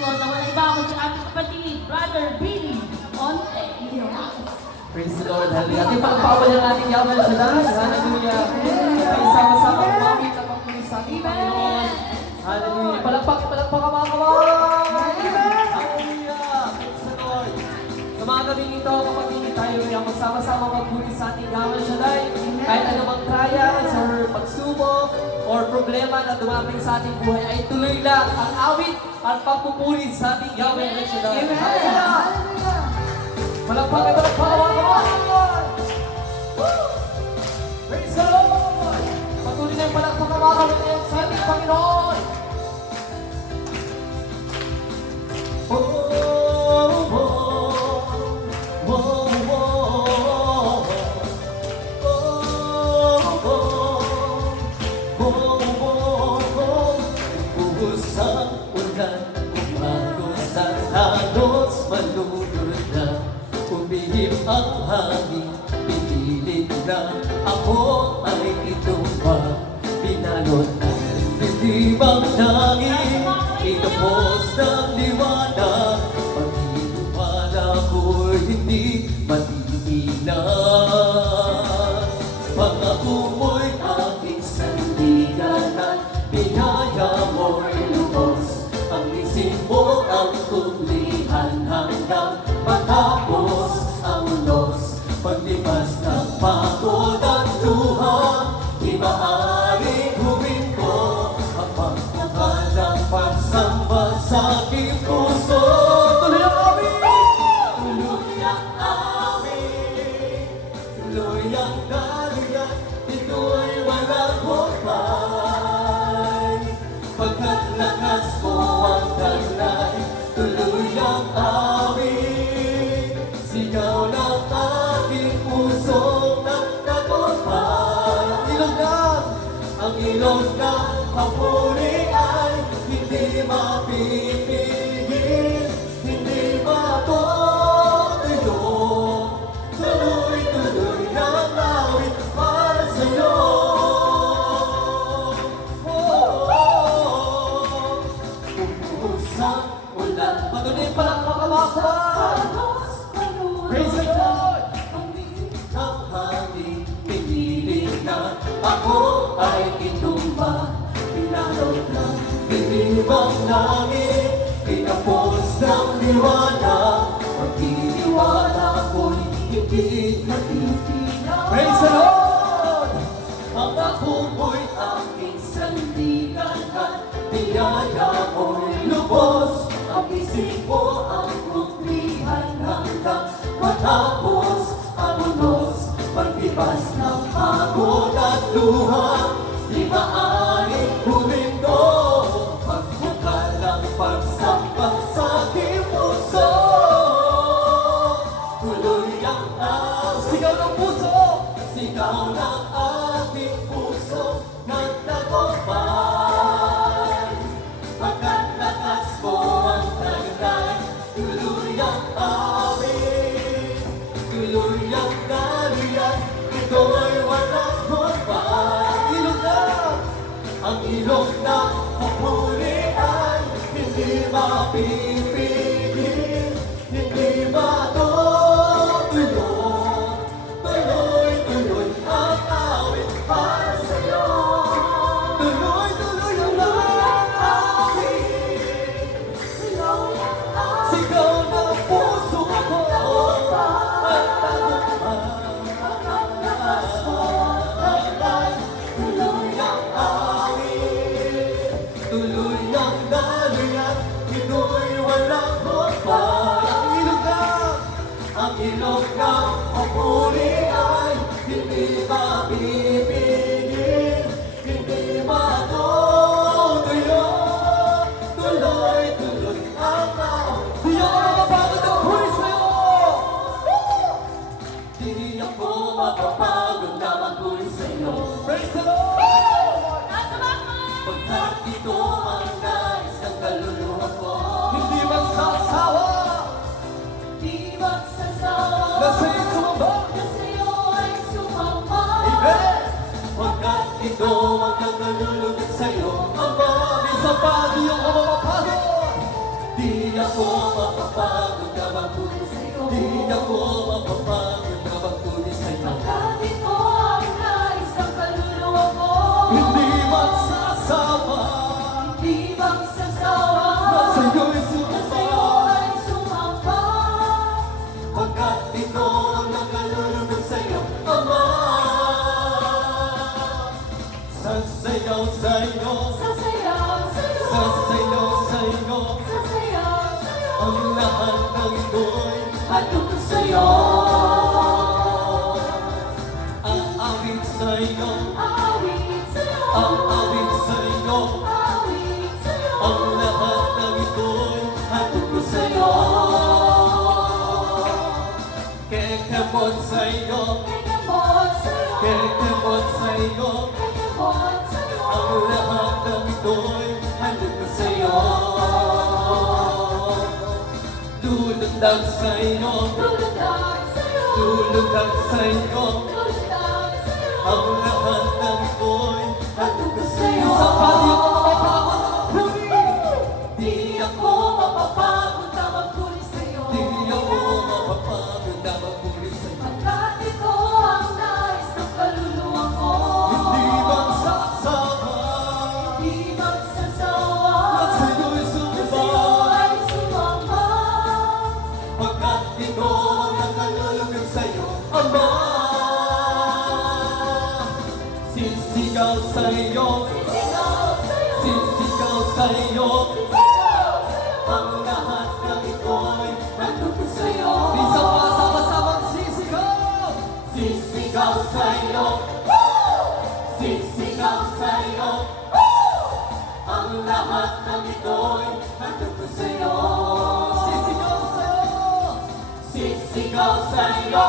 So, nawala iba ako sa ating kapatid, Brother Billy Onte. Praise the Lord, hallelujah. Ating pagpapalan natin yaman sa dahil, hallelujah. Ay sama-sama kumamit at pagpulis sa ating Panginoon. Hallelujah. Palakpak ang mga kamay. Hallelujah. Praise the Lord. Sa mga gabing ito, kapatid, tayo ay magsama-sama magpulis sa ating yaman sa dahil. Kahit anumang trials or pagsubok or problema na dumaping sa ating buhay, ay tuloy lang ang awit at pagpupuri sa ating yaman sa dahil. Hallelujah. Palakpak ang mga kamay. Praise the Lord! Patuloy na yung palakpak ang mga kamay sa ating Panginoon. Oh, oh, oh, oh, oh. Buhos ang ulan, umagos ang halos, malulunod na. Umihip ang hangin, pinilit na ako ay itumba. Pinalot ang bibibang langit, inapos ng liwanag. Pag-inuwala ko'y hindi matigilan. Pangako mo'y aking sandigan at biyaya mo'y lubos. Ang isip mo ang tuglihan hanggang matapos ang unos. Paglipas ng pagod at luha, di maaaring huminto ang pagmamahal ng pagsamba sa aking puso. Tuloy ang amin! Tuloy ang amin! Tuloy ang daluyan, ito'y walang hukay. Pagkat lakas mo ang taglay, tuloy ang amin. Sigaw ng aking pusong nagtagumpay. Ang ilog ng papuri ay hindi mapipigil, hindi matutuyo. Tuloy-tuloy ang awit para sa'yo. Pumusang ulan, patuloy palang makamakuan. Praise the Lord! Ang hangin, pinilit na ako ay itumba. Pinalot ng bibibang langit, pinapos ng liwanag. Pag-iniwala ko'y hindi matigilan. Praise the Lord! Ang ako mo'y aking sandigan at biyaya mo'y lubos. Ang isip mo ang kumpihan hanggang matapos ang unos. Paglipas ng pagod at luha, di maaaring huminto. Pagmukha ng pagsamba sa aking puso. Tuloy ang sigaw ng puso, sigaw ng ating puso nagtagumpay. Pagkat lakas mo ang taglay, tuloy ang amin. Tuloy ang daluyan, ito'y walang hukay. Ang ilog ng papuri ay hindi mapipigil, hindi matutuyo. Tuloy-tuloy ang awit para sa'yo. Tuloy-tuloy ang awit. Sigaw ng puso ko at tagumpay. Tuloy ang awit, tuloy ang daluyan, ito'y walang hukay. Ang ilog ng papuri ay hindi mapipigil, hindi matutuyo. Tuloy-tuloy ang awit. Di ako mapapagod ang pulis sa'yo! Di ako mapapagod na magpulis sa'yo. Praise the Lord! Pagkat ito ang nais ng kaluluwa ko, hindi magsasawa. Di magsasawa. Na sa'yo sumamba. Na sa'yo ay sumamba. Amen! Pagkat ito ang nagkalulugod sa'yo, ang marami sa pagiyong mamapagod. Di ako mapapagod na magpuli sa'yo. Di ako mapapagod na magpuli sa'yo. Pagkat ito ang nais ng kaluluwa ko. Hindi magsasama, Di magsasawa. na sa'yo'y Na sumapa. sa'yo ay sumamba. Pagkat ito ang nakalulubog sa'yo, Ama. Sasayaw sa'yo, Sasayaw sa'yo. sasayaw sa'yo, Sasayaw sa'yo. ang lahat ng ito'y Hatid ko sa'yo. aawit sa'yo, Aawit sa'yo. aawit sa'yo, Aawit sa'yo. ang lahat ng ito'y hatid ko sa'yo. Kekemot sa'yo, Kekemot sa'yo. kekemot sa'yo, Kekemot sa'yo. ang lahat ng ito'y hatid ko sa'yo. Lulundag sa'yo, Luludag sa'yo. lulundag sa'yo, Luludag sa'yo. ang lahat ng ito'y hatid ko sa'yo. Sa'yo. Sa pati ako mapapagod na magpuli. Di ako mapapagod na magpuli sa'yo. Di ako mapapagod na magpuli sa'yo. Pagkat ito ang nais ng kaluluwa ko. Hindi magsasama, Di magsasawa. na sa'yo'y Na sumpa. sa'yo ay sumamba. Pagkat ito ang nakalulugod sa'yo, Ama. Sisigaw sa'yo, Sisigaw sa'yo. sisigaw sa'yo, Sisigaw sa'yo. ang lahat ng ito'y Hatid ko sa'yo. isa pa sama-samang sisigaw. Sisigaw sa'yo, sisigaw sa'yo, ang lahat ng ito'y hatid ko sa'yo. Sisigaw sa'yo, sisigaw sa'yo,